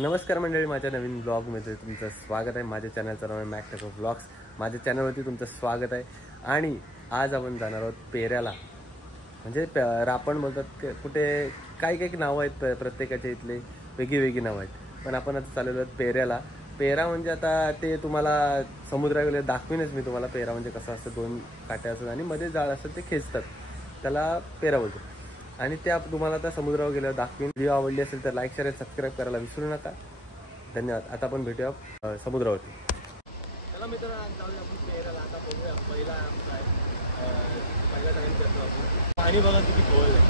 नमस्कार मंडळी, माझ्या नवीन ब्लॉगमध्ये तुमचं स्वागत आहे. माझ्या चॅनलचं नाव आहे मॅक टेक ब्लॉग्स. माझ्या चॅनलवरती तुमचं स्वागत आहे. आणि आज आपण जाणार आहोत पेऱ्याला. म्हणजे रापण बोलतात, कुठे काही काही नावं आहेत, प्रत्येकाच्या इथले वेगळी नावं आहेत. पण आपण आता चाललेलो आहोत पेऱ्याला. पेरा म्हणजे आता ते तुम्हाला समुद्राकडे दाखवीनच मी तुम्हाला. पेरा म्हणजे कसं असतं, 2 काट्या असतात आणि मध्ये जाळ असतं, ते खेचतात, त्याला पेरा बोलतो. आणि ते तुम्हाला आता समुद्रावर गेल्यावर दाखवीन. व्हिडिओ आवडली असेल तर लाईक, शेअर आणि सबस्क्राईब करायला विसरू नका. धन्यवाद. आता आपण भेटूया समुद्रावरती. चला मित्रांनो, जाऊया आपण पेऱ्याला. आता बघूया पहिला टाइम करतो आपण. पाणी बघा किती खोल आहे.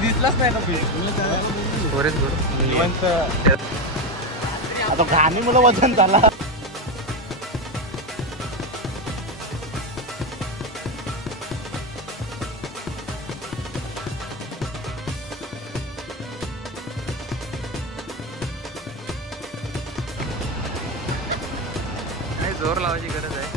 दिसलाच नाही का? आता घाणी मला वजन झाला. जोर लावायची गरज आहे.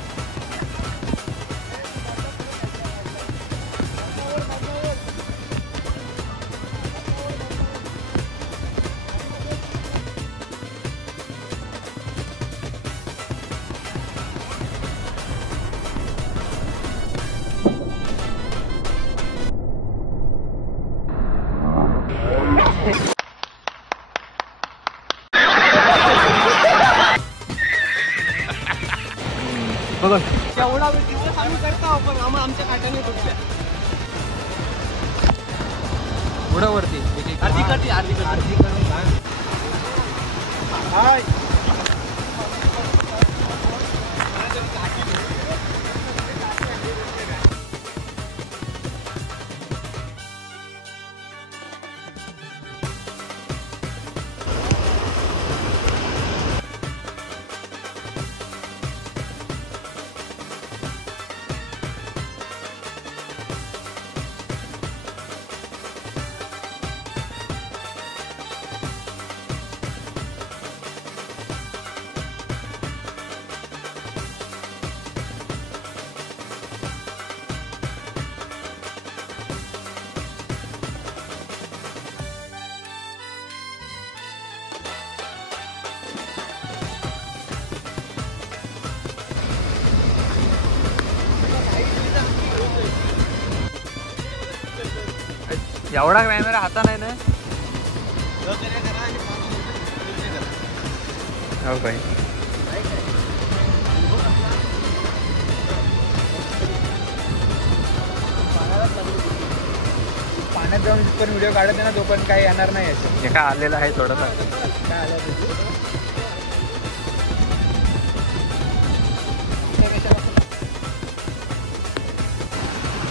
बघा एवढा दिवस आम्ही करतो, पण आमच्या काट्याने तुटल्या. उडावरती अर्धी करून हाय. एवढा कॅमेरा हाता नाही ना. हो काय, पाण्यात जाऊन पण व्हिडिओ काढत ना, तो पण काही येणार नाही. याचं काय आलेला आहे थोडासा. काय आलं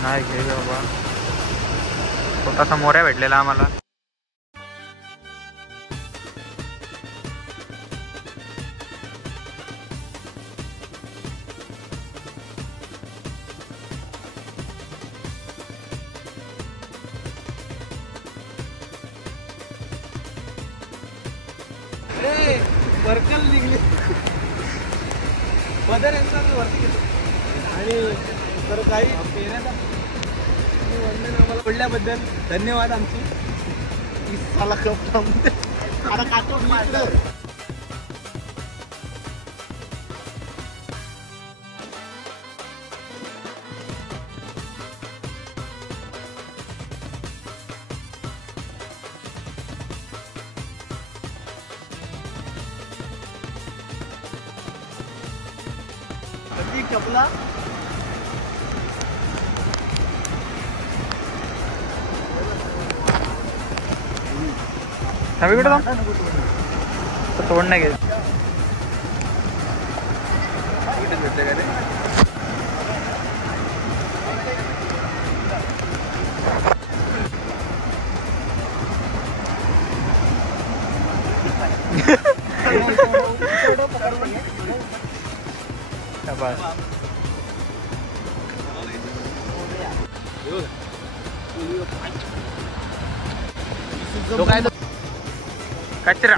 नाही घे बाबा. छोटासा मोऱ्या भेटलेला आम्हाला. वर्कल निघले पदर यांचा वरती घेतो. आणि तर काही पेऱ्याचा वंदन आम्हाला बोलल्याबद्दल धन्यवाद. आमची साला कप आता काटो मारलं. चपला सगळीकडे जाऊ तोड नाही घेत भेटते का रे कचरा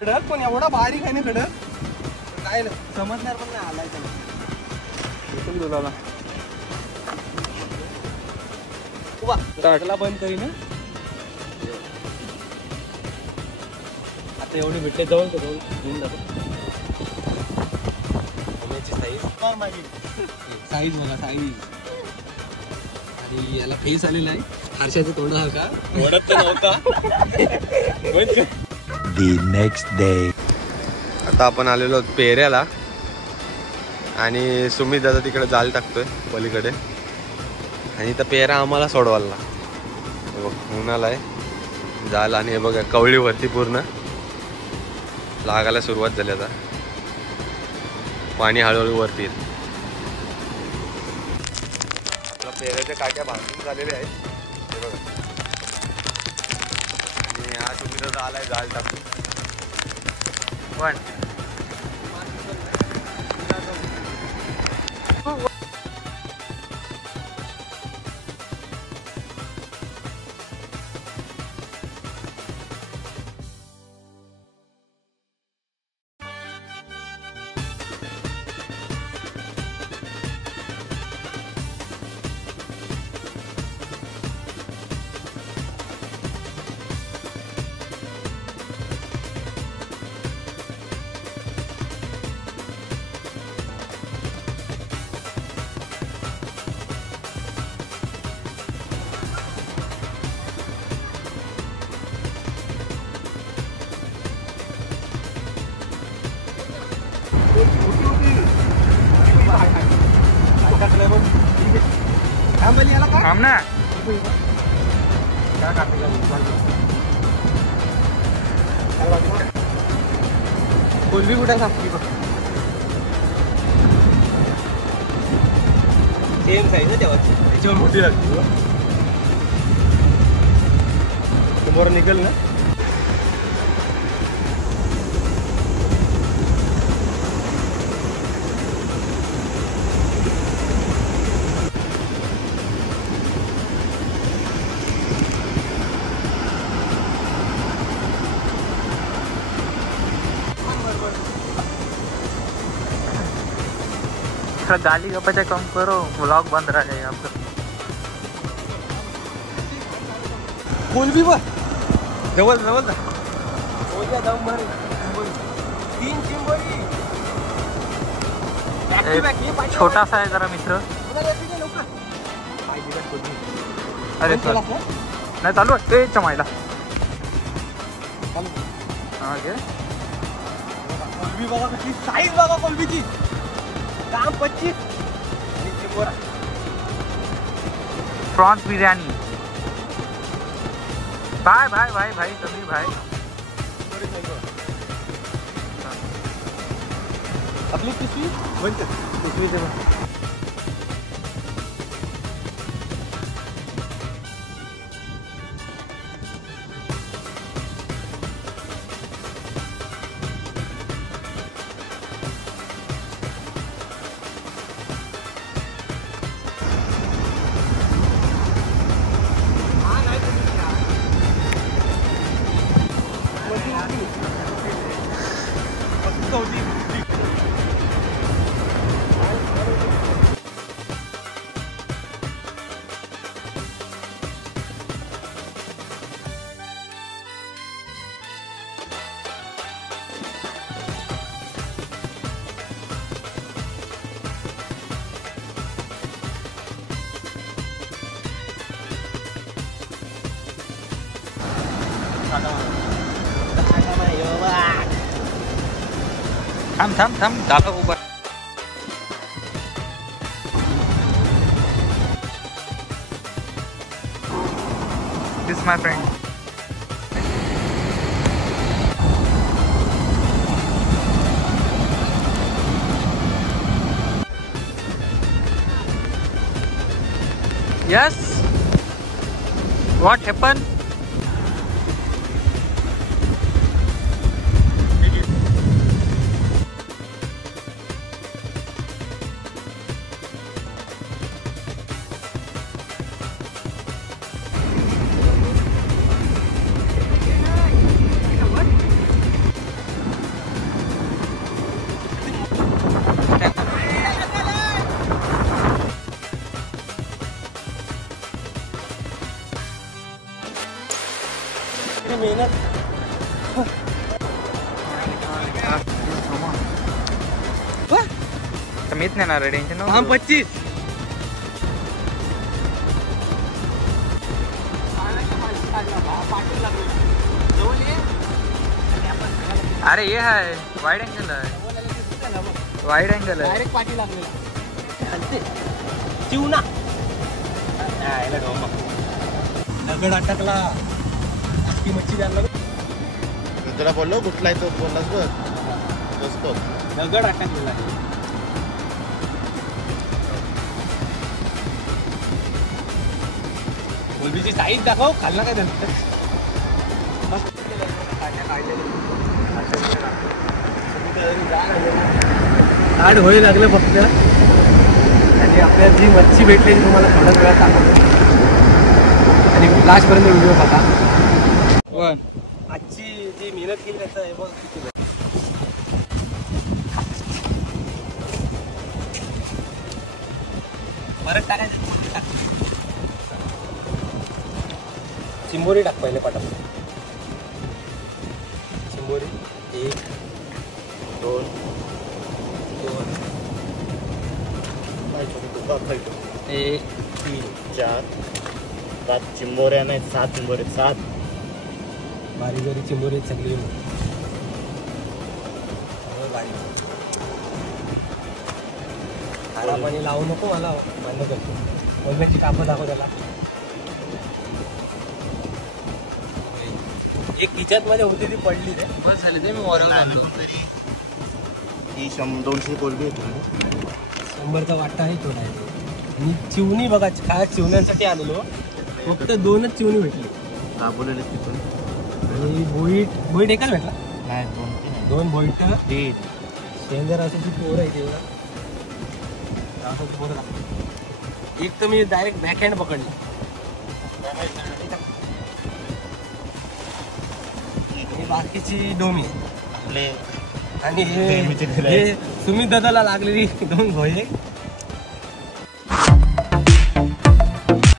खडक पण एवढा बारीक आहे ना खडक काय समजणार पण नाही आलाय त्याला बंद करी ना आता एवढी भेटले जवळ घेऊन जातो साईज बघा साईज आणि याला फेस आलेला आहे हारशाचं तोंड हा का ओढत तर नव्हता The next day. आता आपण आलेलो आहोत पेऱ्याला आणि सुमित दादा तिकडे जाल टाकतोय पलीकडे आणि इथं पेरा आम्हाला सोडवायला बघ उन्हाला आहे जाल आणि हे बघा कवळीवरती पूर्ण लागायला सुरुवात झाली आता पाणी हळूहळू वरती येत आपल्या पेऱ्याच्या काट्या बांधून झालेल्या आहेत हे बघा आणि हा सुमित दादा आलाय जाल टाकतो वन थांब ना कोलबी कुठे सापली बघ सेम साईज ना तेव्हा त्याच्यावर मोठी लागते समोर निघेल ना थोड़ा गाली गप्पा कम करो व्लॉग बंद रहा है आपका कोलबी बघ जवळ जवळ तीन चिंबोरी छोटा सा है जरा मित्र अरे सर नाही चालू आहे चमायला कोलबी बघा कशी साईज बघा कोलबीची काम 25 आणि चिंबोरा प्रॉन्स बिर्याणी भाई भाई भाई भाई समीर भाई आपली पिशवी पिशवी दे थांब थांब थांब झालं उभा. दिस माय फ्रेंड. Yes. What happened? मेहनत मीच नेणार आहे, टेन्शन नको. 25. अरे ये आहे वाईड अँगल आहे, वाईड अँगल आहे. डायरेक्ट पाठी लागलेला चिवना दगड अटकला. मच्छी द्यायला तुला बोललो कुठला आहे तो बोललास बघ. दगड अटकलेला. कोलबीची साईज दाखव. खाल्ला काय झालं. आठ होई लागले फक्त. आणि आपल्याला जी मच्छी भेटली ती तुम्हाला थोड्याच वेळात दाखवतो आणि लास्टपर्यंत व्हिडिओ बघा. आजची जी मेहनत केली त्याचं हे बघ किती परत टाकायचं. चिंबोरी टाक पहिले पटापट. चिंबोरी 1 2 1 3 4 5 चिंबोऱ्या नाही 7 चिंबोरे 7 बारीक बारीक चिंबोरी सगळी. खारा पाणी लावू नको मला बंद करतो. कोलब्याची कापं दाखव त्याला. एक किचत मध्ये होती ती पडली रे. बस झाली ते मी ही 200 कोलबी होती. 100चा वाटा आहे थोडा. आणि चिवणी बघा खास चिवण्यांसाठी आलेलो. फक्त 2च चिवणी भेटली. दाबवलेले तिथून. आणि बोईट एकच भेटला. नाही 2 बोईट तीन. शेंजर असं ती पोरं आहे तेवढं. एक तर मी डायरेक्ट बॅक हँड पकडली. बाकीची डोमी आपले आणि हे सुमित दादाला लागलेली 2 भोये.